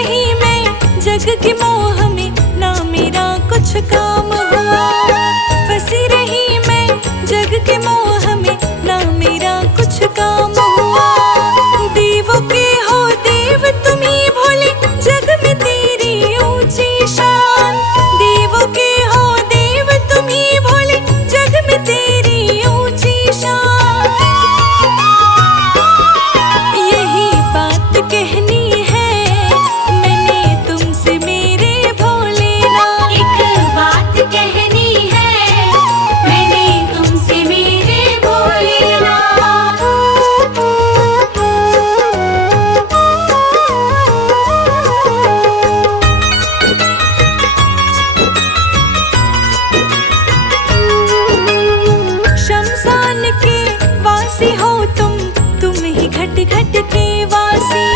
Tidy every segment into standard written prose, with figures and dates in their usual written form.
रही मैं जग के मोह में, ना मेरा कुछ काम हुआ। फंसी रही मैं जग के मोह में, ना मेरा कुछ काम हुआ। देवों के हो देव तुम ही भोले, जग में तेरी ऊंची शान। देवों के हो देव तुम ही भोले, जग में तेरी ऊंची शान। यही बात कहनी है मैंने तुमसे मेरे भोलेनाथ। एक बात कहनी है मैंने तुमसे मेरे भोलेनाथ। शमशान के वासी हो तुम ही घट घट के वासी।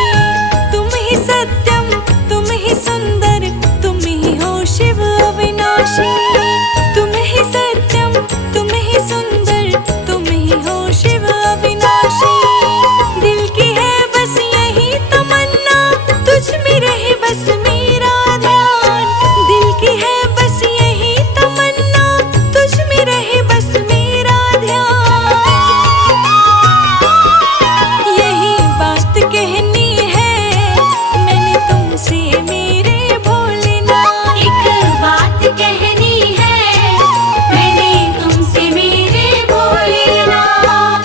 तुम ही सत्यम, तुम ही सुंदर, तुम ही हो शिव अविनाशी। तुम ही सत्यम, तुम ही सुंदर, तुम ही हो शिव अविनाशी। दिल की है बस यही तमन्ना, तुझ में रहे बस मेरा ध्यान। दिल की है बस यही तमन्ना, तुझ में रहे बस मेरा ध्यान। यही बात कहनी है मैंने तुमसे मेरे भोलेनाथ। एक बात कहनी है मैंने तुमसे मेरे भोलेनाथ।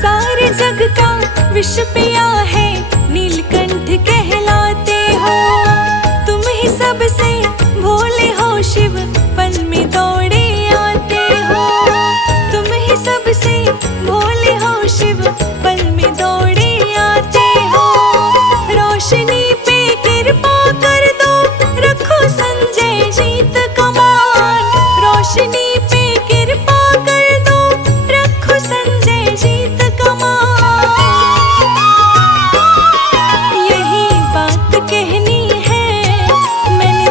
सारे जग का विष पिया है नीलकंठ कहलाते हो। तुम ही सबसे भोले हो शिव, पल में दौड़े आते हो। तुम ही सबसे भोले हो शिव, पल में दौड़े आते हो। रोशनी पे कृपा कर दो, रखो संजय जीत कमान। रोशनी पे कृपा कर दो, रखो संजय जीत कमान। यही बात कहनी है मैंने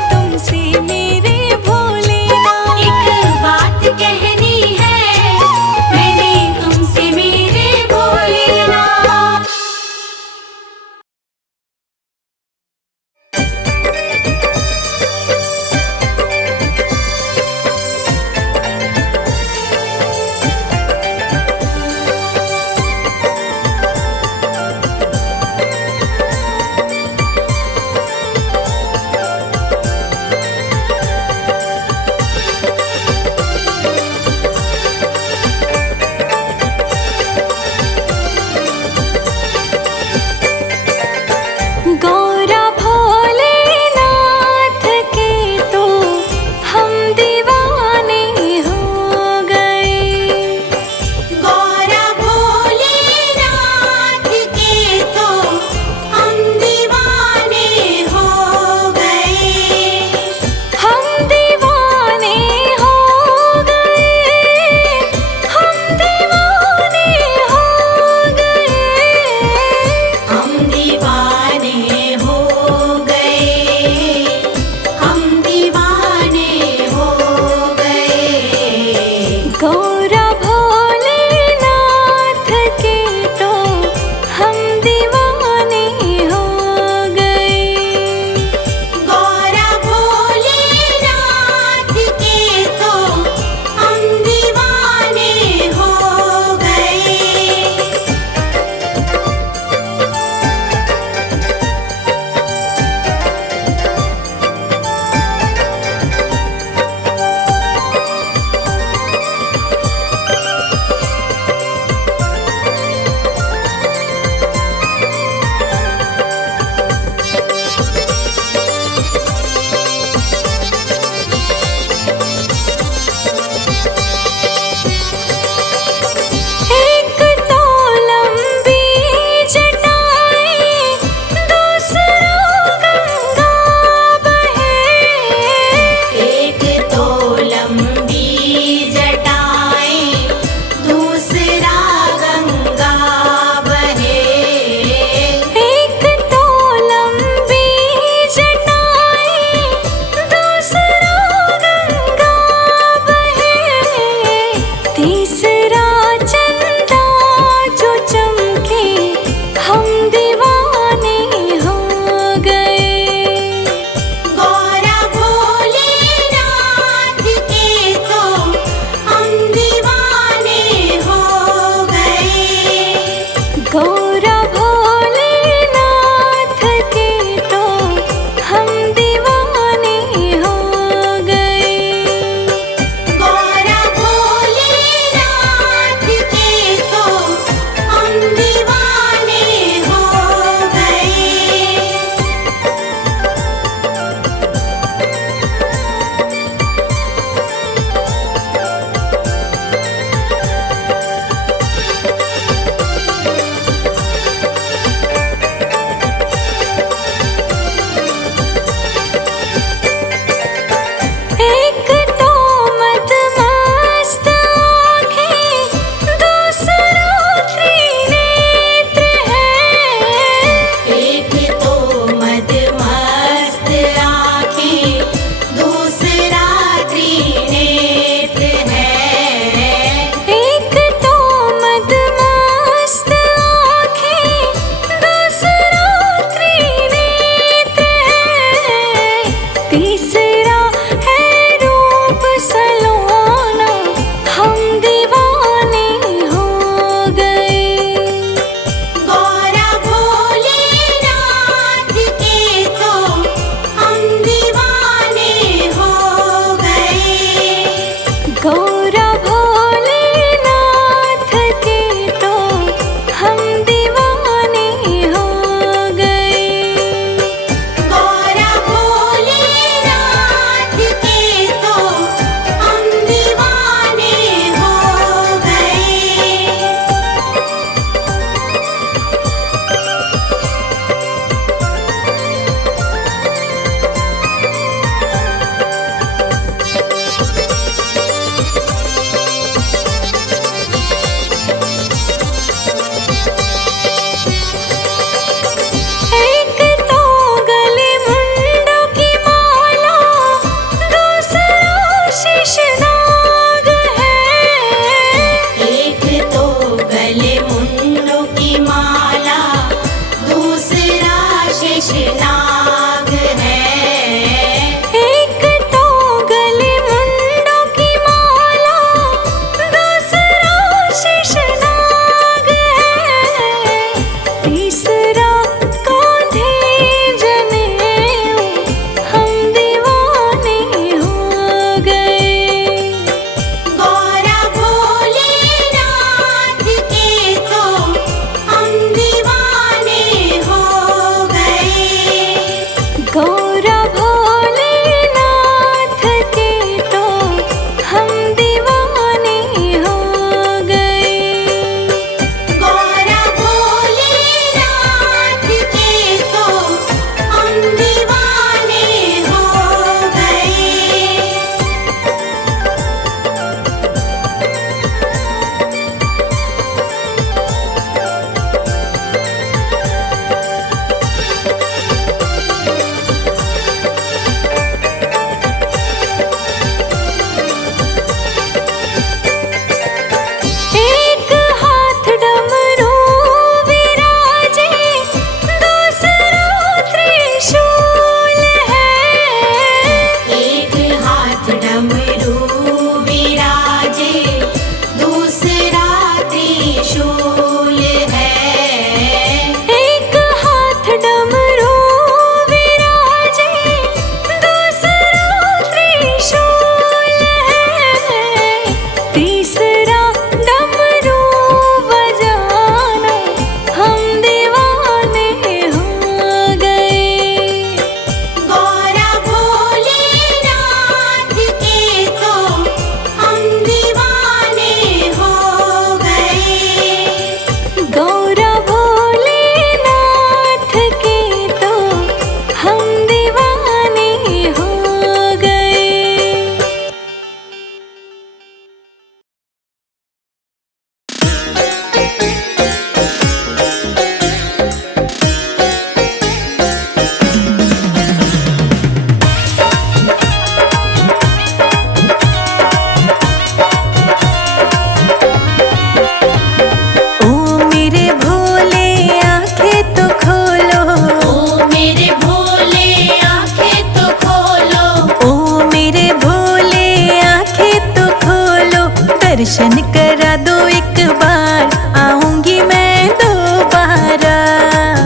दर्शन करा दो एक बार, आऊंगी मैं दोबारा।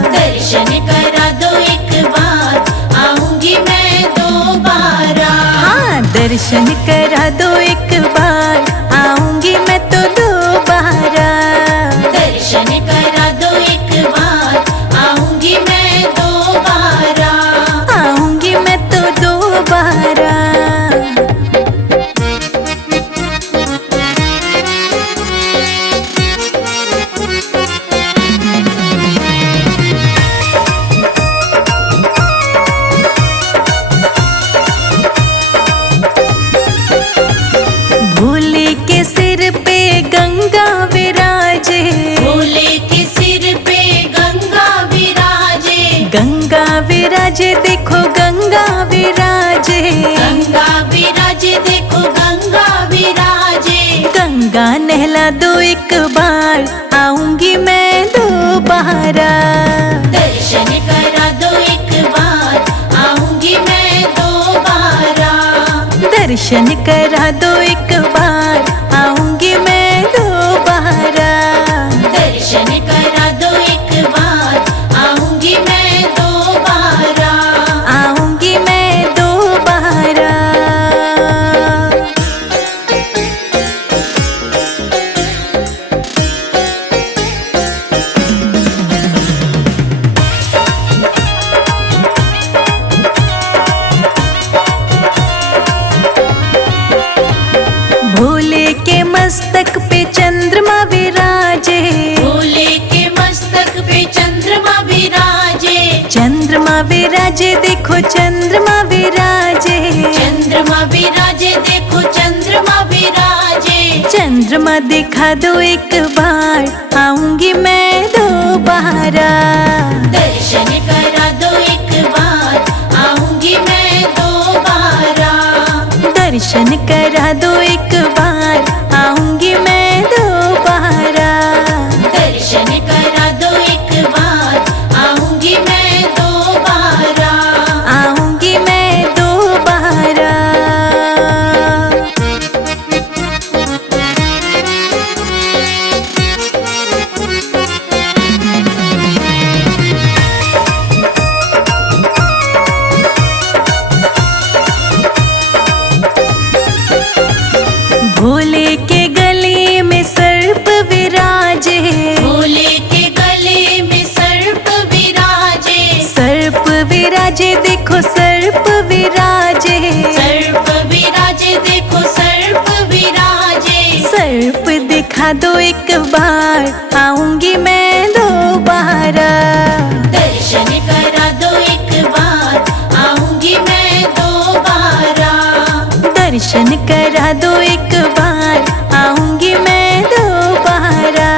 दर्शन करा दो एक बार, आऊंगी मैं दोबारा। हाँ, दर्शन करा दो एक बार, आऊंगी मैं तो दोबारा। दर्शन करा दो एक बार, आऊंगी मैं दोबारा। आऊंगी मैं तो दोबारा। भोले के सिर पे गंगा विराजे, भोले के सिर पे गंगा विराजे। गंगा विराजे देखो गंगा विराजे। गंगा विराजे देखो गंगा विराजे। गंगा नहला दो एक बार, आऊंगी मैं दोबारा। दर्शन करा दो एक बार, आऊंगी मैं दोबारा। दर्शन करा दो एक बार, आऊंगी मैं दोबारा। दर्शन करा दो एक बार, आऊंगी मैं दोबारा। आऊंगी मैं दोबारा। भोले के मस्तक पे चंद्रमा विराजे। भोले के मस्तक पे चंद्रमा विराजे। चंद्रमा विराजे देखो चंद्रमा विराजे। चंद्रमा विराजे देखो चंद्रमा विराजे। चंद्रमा दिखा दो एक बार, आऊंगी मैं दोबारा। दर्शन करा दो एक बार, आऊंगी मैं दोबारा। दर्शन करा दो एक बार, आऊंगी मैं दोबारा। दर्शन करा दो एक बार, आऊंगी मैं दोबारा। आऊंगी मैं दोबारा। भोले के गले में सर्प विराजे। भोले के गले में सर्प विराजे। सर्प विराजे देखो सर्प विराजे। सर्प विराजे देखो सर्प विराजे। सर्प दिखा दो एक बार, आऊंगी मैं दोबारा। दर्शन करा दो एक बार, आऊंगी मैं दोबारा। दर्शन करा दो एक बार, आऊंगी मैं दोबारा।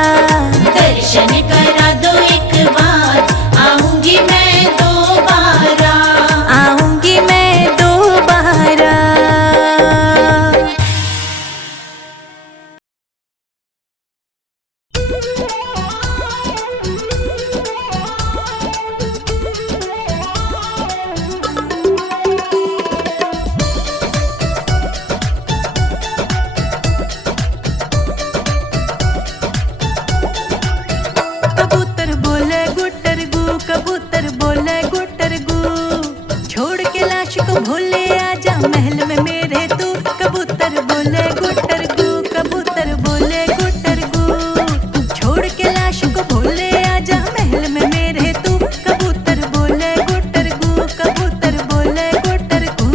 दर्शन करा दो एक बार, आऊंगी मैं दोबारा। आऊंगी मैं दोबारा। कबूतर बोले गुटर गु, कबूतर बोले गुटर गु। छोड़ के लाश को भोले आजा महल में मेरे तू। कबूतर बोले गुटर गु, कबूतर बोले गुटर गु। छोड़ के लाश को भोले आजा महल में मेरे तू। कबूतर बोले गुटर गु, कबूतर बोले गुटर गु।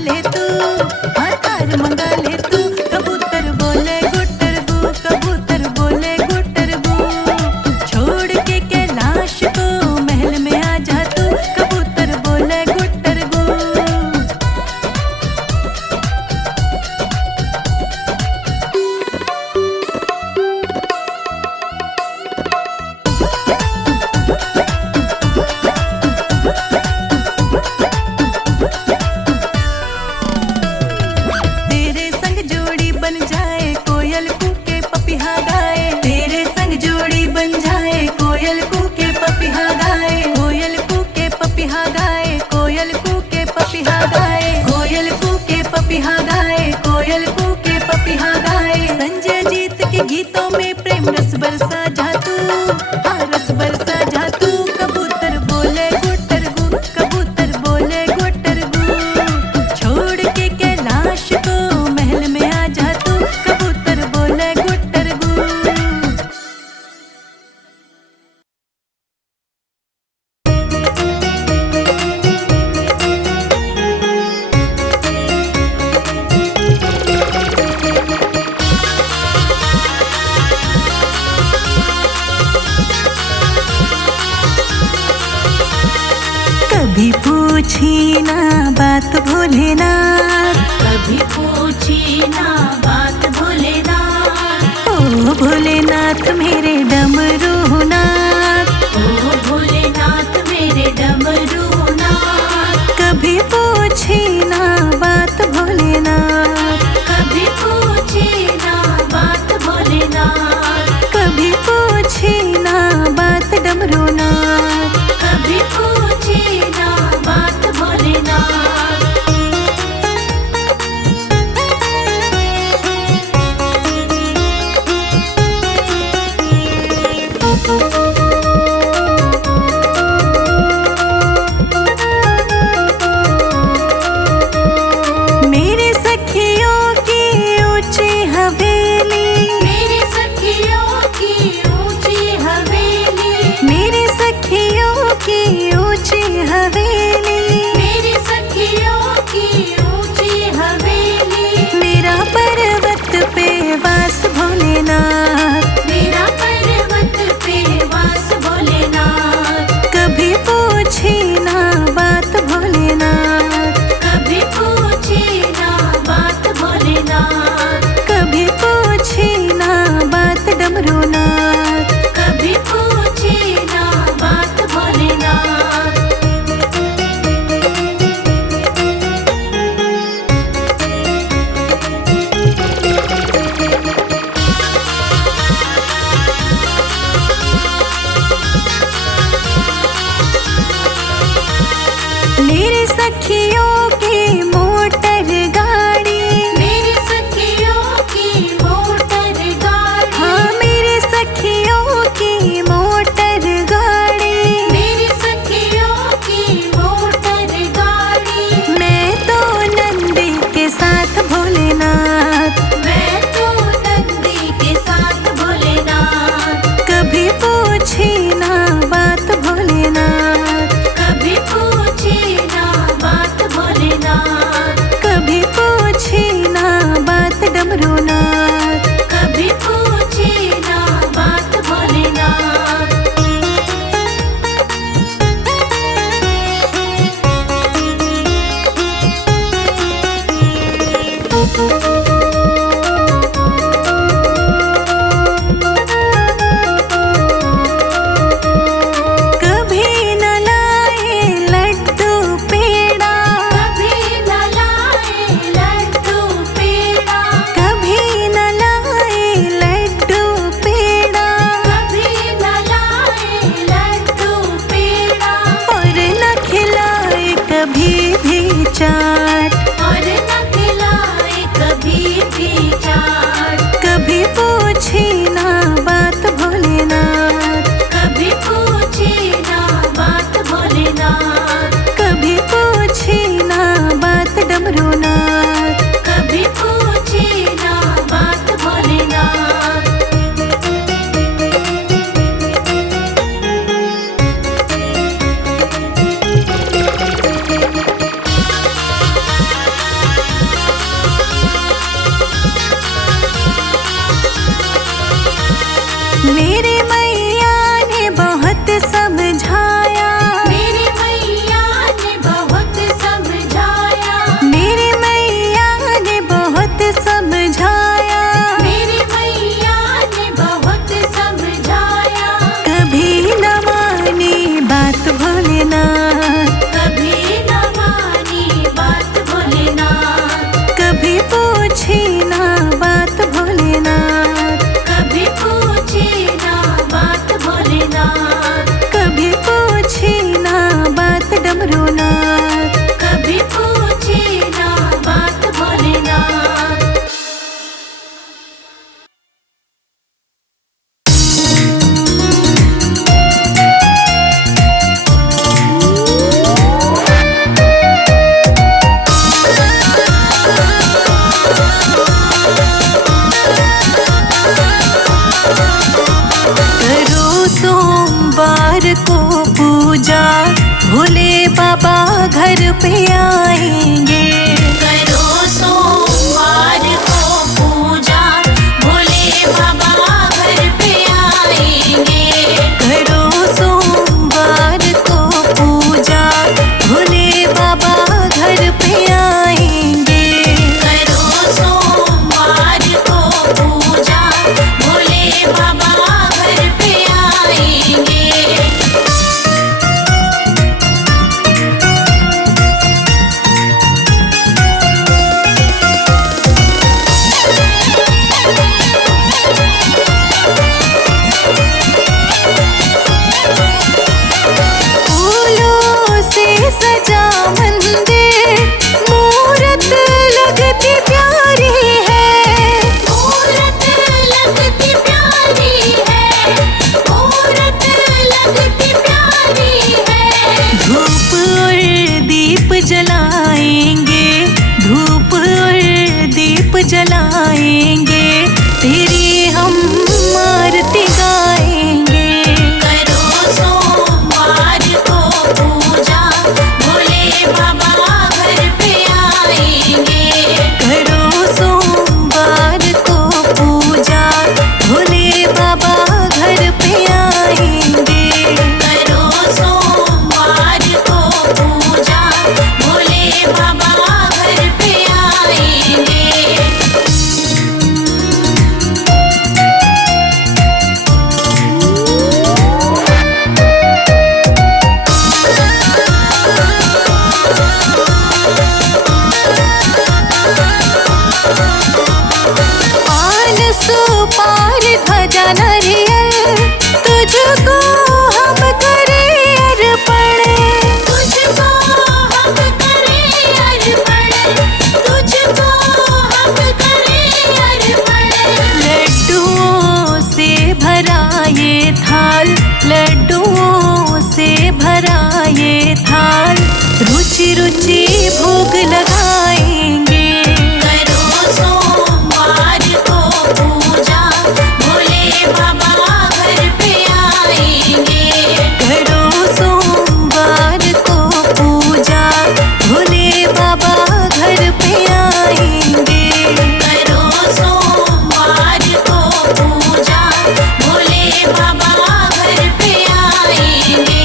ले तू, हाँ तार मंगा ले तू। कबूतर बोले गुटर गु, कबूतर बोले गुटर गु। छोड़ के कैलाश को महल में आ जा तू, कबूतर बोले गुटर गु। तेरे संग जोड़ी बन जाए कोयल कूके पपीहा गाए, तेरे संग जोड़ी बन जाए कोयल कूके पपीहा गाए। कोयल कूके पपीहा गाए, कोयल कूके पपीहा गाए, कोयल कूके पपीहा गाए, कोयल कूके पपीहा गाए। संजय जीत के गीतों में प्रेम रस बरसा जा तू, हाँ रस बरसा जा तू। कबूतर बोले गुटर गु, कबूतर बोले गुटर गु। छोड़ के कैलाश को महल में आ जा तू, कबूतर बोले गुटर गु। कभी पूछी ना बात भोलेनाथ, कभी पूछी ना बात भोलेनाथ। ओ भोलेनाथ मेरे डमरूनाथ, ओ भोलेनाथ मेरे डमरूनाथ। कभी पूछी ना बात भोलेनाथ, कभी पूछी ना बात भोलेनाथ। कभी पूछी ना बात डमरूनाथ। कभी पूछी ना बात भोलेनाथ। मेरे सखियों की ऊंची हवेली, मेरी सखियों की ऊंची हवेली। मेरे सखियों की ऊंची हवेली। मेरी सखियों की ऊंची हवेली। मेरा पर्वत पे वास भोलेनाथ, मेरा पर्वत पे वास भोलेनाथ। कभी पूछी ना बात भोलेनाथ। कभी पूछी ना बात भोलेनाथ। कभी पूछी ना बात डमरूनाथ। कभी पूछी ना बात भोलेनाथ। मेरे सखियों की मोटर गाड़ी, मेरी सखियों की मोटर गाड़ी। हाँ मेरे सखियों की मोटर गाड़ी। मेरी सखियों की मोटर गाड़ी। मैं तो नंदी के साथ भोलेनाथ, मैं तो नंदी के साथ भोलेनाथ। कभी पूछी ना बात भोलेनाथ। कभी पूछी ना बात भोलेनाथ। कभी पूछी ना बात डमरूनाथ। कभी पूछी ना बात भोलेनाथ। कभी न लाए लड्डू पेड़ा, कभी न लाए लड्डू पेड़ा। कभी न लाए लड्डू पेड़ा। कभी न लाए लड्डू पेड़ा। और न खिलाए कभी भी चाट, और न खिलाए कभी पे आएंगे। करो सोमवार को पूजा, भोले बाबा घर पे आएंगे। करो सोमवार को पूजा, भोले बाबा घर पे आएंगे। करो सोमवार को पूजा, भोले बाबा घर पे आएंगे। फूलों से सजा मंदिर, मूरत लगती प्यारी है। मूरत लगती प्यारी है, मूरत लगती प्यारी है। धूप और दीप जलाएंगे, धूप और दीप जलाएंगे, तेरी हम आरती गाएंगे। करो सोमवार को पूजा, भोले बाबा घर पे आएंगे। करो सोमवार को पूजा, भोले बाबा घर पे आएंगे। करो सोमवार को पूजा, भोले बाबा घर पे आएंगे। पान सुपार ध्वजा नारियल, तुझको हम करें अर्पण। तुझको हम करें अर्पण, तुझको हम करें अर्पण। लड्डुओं से भरा ये थाल, लड्डुओं से भरा ये थाल, रुचि रुचि भोग लगाएंगे। करो सोमवार को पूजा, भोले बाबा घर पे आएंगे। करो सोमवार को पूजा, भोले बाबा घर पे आएंगे। करो सोमवार को पूजा, भोले बाबा घर पे आएंगे।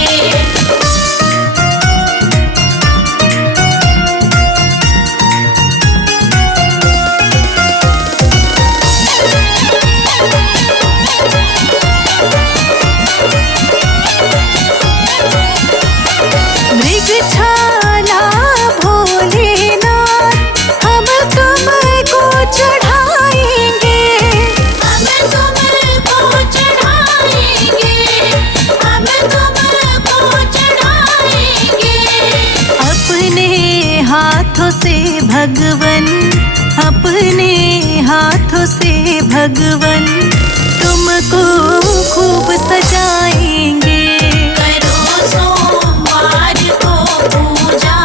मृगछाला भोलेनाथ, हम तुमको चढ़ाएंगे। हम तुमको चढ़ाएंगे, हम तुमको चढ़ाएंगे। अपने हाथों से भगवन, अपने हाथों से भगवन, तुमको खूब सजाएंगे। करो सोमवार को पूजा,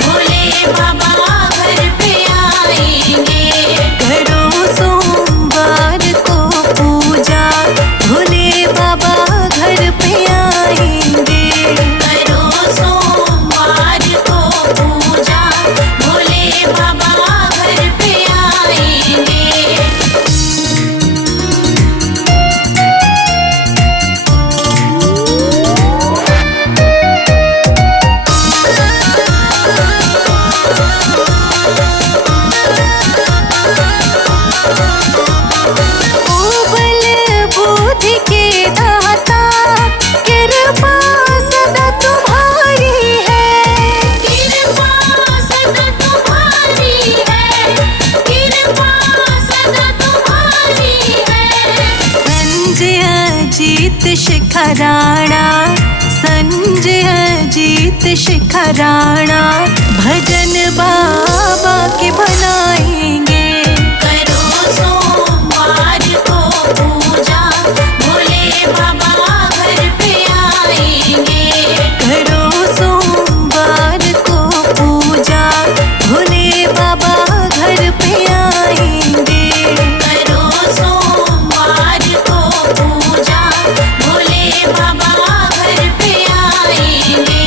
भोले बाबा घर पे आएंगे। करो सोमवार को पूजा, भोले बाबा घर पे आएंगे। करो सोमवार को पूजा, भोले बाबा घर पे आएंगे। ओबल बुद्धि के दाता, कृपा सदा तुम्हारी है। कृपा सदा तुम्हारी है, कृपा सदा तुम्हारी है। संजय अजीत शिखा राणा, संजय अजीत शिखा राणा, भजन बाबा के बनाएंगे। करो सोमवार को पूजा, भोले बाबा घर पे आएंगे। करो सोमवार को पूजा, भोले बाबा घर पे आएंगे। करो सोमवार को पूजा, भोले बाबा घर पे आएंगे।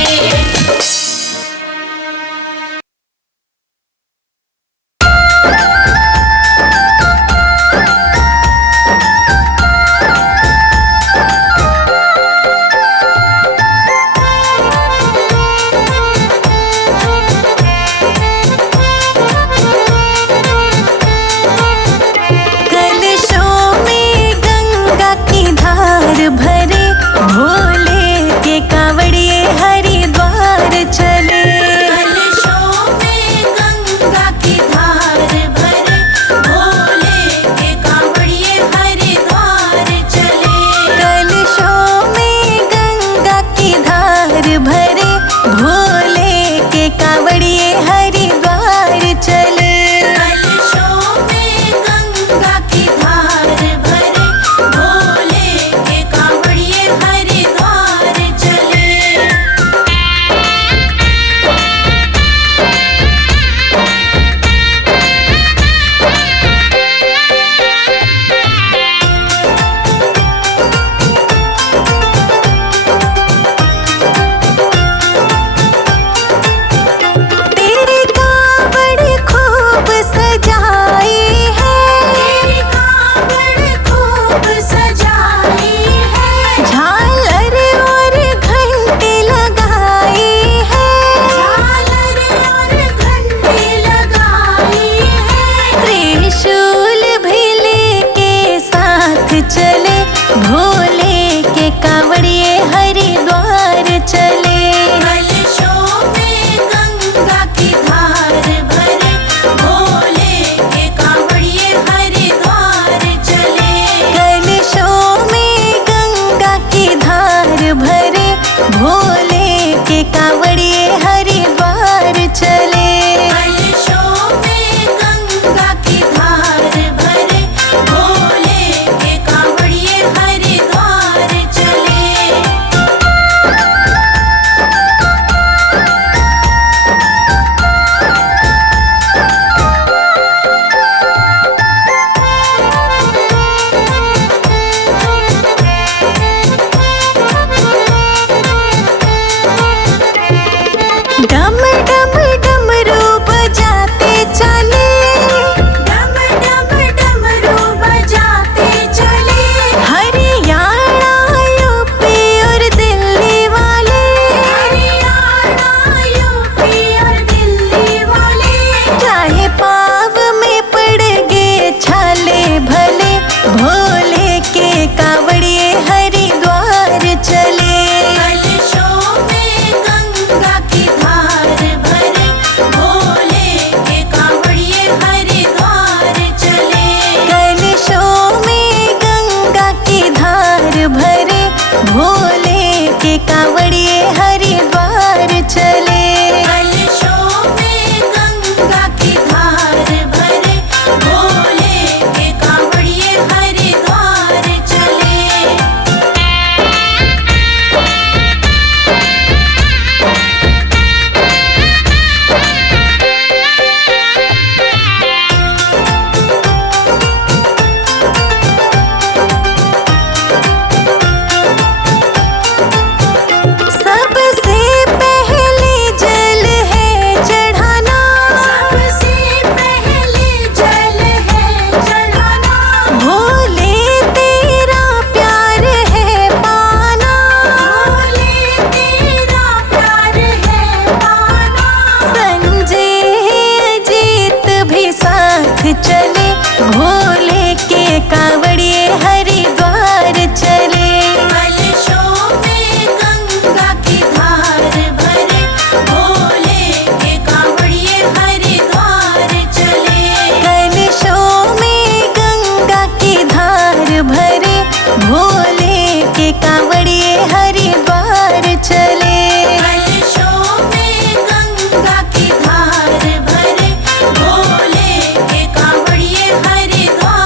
चले, भोले के कांवड़िए हरिद्वार चले। कलशों में गंगा की धार भरे, भोले के कांवड़िए हरिद्वार चले। कलशों में गंगा की धार भरे, भोले के कांवड़िए हरिद्वार चले। कलशों में गंगा की धार भरे, भोले के कांवड़िए हरिद्वार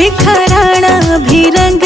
शिखराणा भी रंग